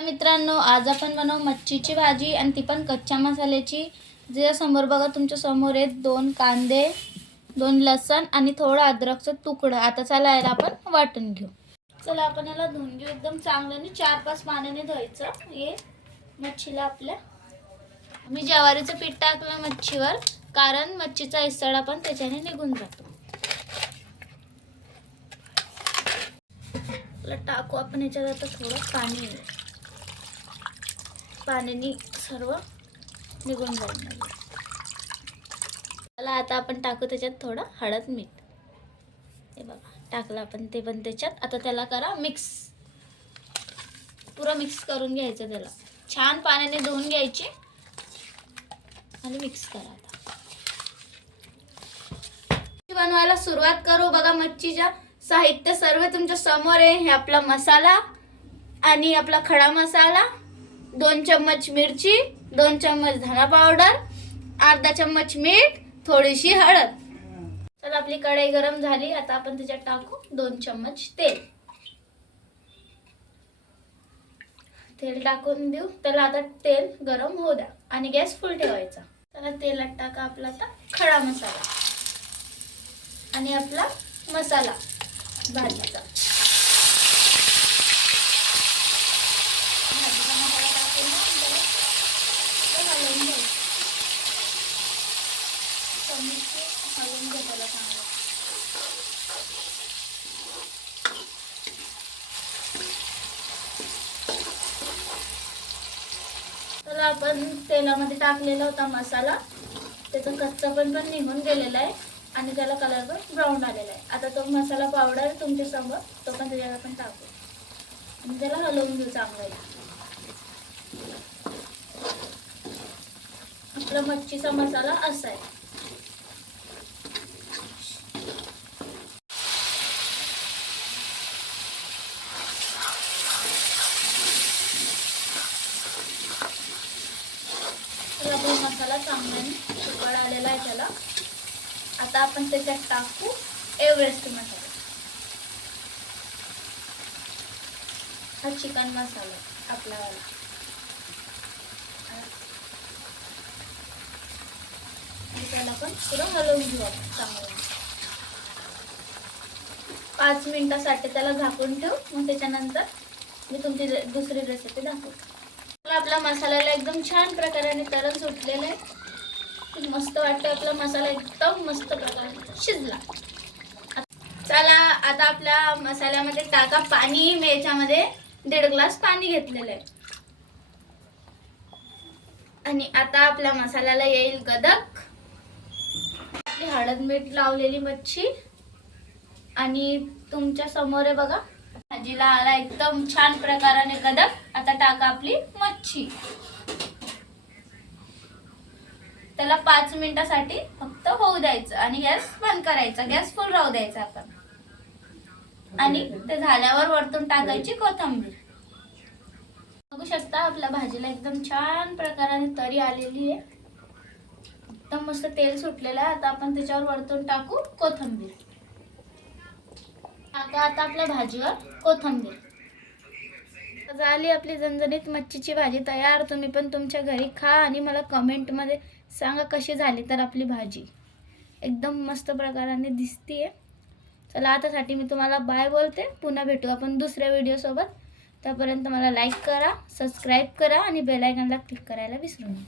मित्रांनो, आज आपण बनवू मच्छीची भाजी आणि ती पण कच्च्या मसाल्याची। जे समोर बघा, तुमच्या समोर आहेत 2 कांदे, 2 लसण आणि थोडं अद्रकचं तुकडं। आता चला याला आपण वाटून घेऊ। चला आपण याला धुवून घेऊ एकदम चांगल्याने, 4-5 पाण्याने धुवायचं हे मच्छीला आपल्या। मी ज्वारीचं पीठ टाकलं मच्छीवर, कारण मच्छीचा इसळा पण त्याच्याने निघून जातो। टाकू आपण याच्यात आता थोडं पाणी, पाण्याने सर्व निघून जाईल। चला आता आपण टाकू त्याच्यात थोडं हळद मीठ। हे बघा टाकलं आपण ते पण त्याच्यात। आता त्याला करा मिक्स, पुरा मिक्स करून घ्यायचं। त्याला छान पाण्याने धुवून घ्यायचे आणि मिक्स करा। आता बनवायला सुरुवात करू। बघा मच्छीच्या साहित्य सर्व तुमच्या समोर आहे। हे आपला मसाला आणि आपला खडा मसाला, 2 चम्मच मिरची, 2 चम्मच धना पावडर, अर्धा चम्मच मीठ, थोडीशी हळद। तर आपली कढई गरम झाली। आता आपण त्याच्यात टाकू 2 चम्मच तेल। तेल टाकून देऊ त्याला। आता तेल गरम होऊ द्या आणि गॅस फुल ठेवायचा। तर तेलात टाका आपला आता खडा मसाला आणि आपला मसाला भाजीचा। तर आपण तेलामध्ये टाकलेला होता मसाला, त्याचा कच्चापण पण निघून गेलेला आहे आणि त्याला कलर पण ब्राऊन आलेला आहे। आता तो मसाला पावडर तुमच्या समोर, तो पण त्याच्यात आपण टाकू आणि त्याला हलवून घेऊ चांगलं। आपला मच्छीचा मसाला असा आहे। तर आपला मसाला चांगल्याने उकळ आलेला आहे त्याला। आता आपण त्याच्यात टाकू एव्हरेस्ट मसाला। हा चिकन मसाला आपला वाला। त्याला पण पुरा हलवून घेऊ आपण चांगलं। 5 मिनिटासाठी त्याला झाकून ठेवू, मग त्याच्यानंतर मी तुमची दुसरी रेसिपी दाखवते। आपला मसाल्याला एकदम छान प्रकारे तरण सुटलेलं आहे। मस्त वाटतं आपला मसाला एकदम मस्त प्रकारे शिजला। चला आता आपल्या मसाल्यामध्ये टाका पाणी। मी याच्यामध्ये 1.5 ग्लास पाणी घेतलेलं आहे आणि आता आपल्या मसाल्याला येईल गदक। हळद मीठ लावलेली मच्छी आणि तुमच्या समोर आहे बघा, भाजीला आला एकदम छान प्रकाराने गदक। आता टाका आपली मच्छी। त्याला 5 मिनिटासाठी फक्त होऊ द्यायचं आणि गॅस बंद करायचा, गॅस फुल राहू द्यायचा आपण। आणि ते झाल्यावर वरतून टाकायची कोथिंबीर। बघू शकता आपल्या भाजीला एकदम छान प्रकाराने तरी आलेली आहे, एकदम मस्त तेल सुटलेलं आहे। आता आपण त्याच्यावर वरतून टाकू कोथिंबीर। टाका आता आपल्या भाजीवर कोथिंबीर। झाली आपली झणझणीत मच्छीची भाजी तयार। तुम्ही पण तुमच्या घरी खा आणि मला कमेंट मध्ये सांगा कशी झाली। तर आपली भाजी एकदम मस्त प्रकाराने दिसतीये। चला आतासाठी मी तुम्हाला बाय बोलते। पुन्हा भेटू आपण दुसऱ्या व्हिडिओ सोबत। तोपर्यंत मला लाईक करा, सबस्क्राइब करा आणि बेल आयकॉनला क्लिक करायला विसरू नका।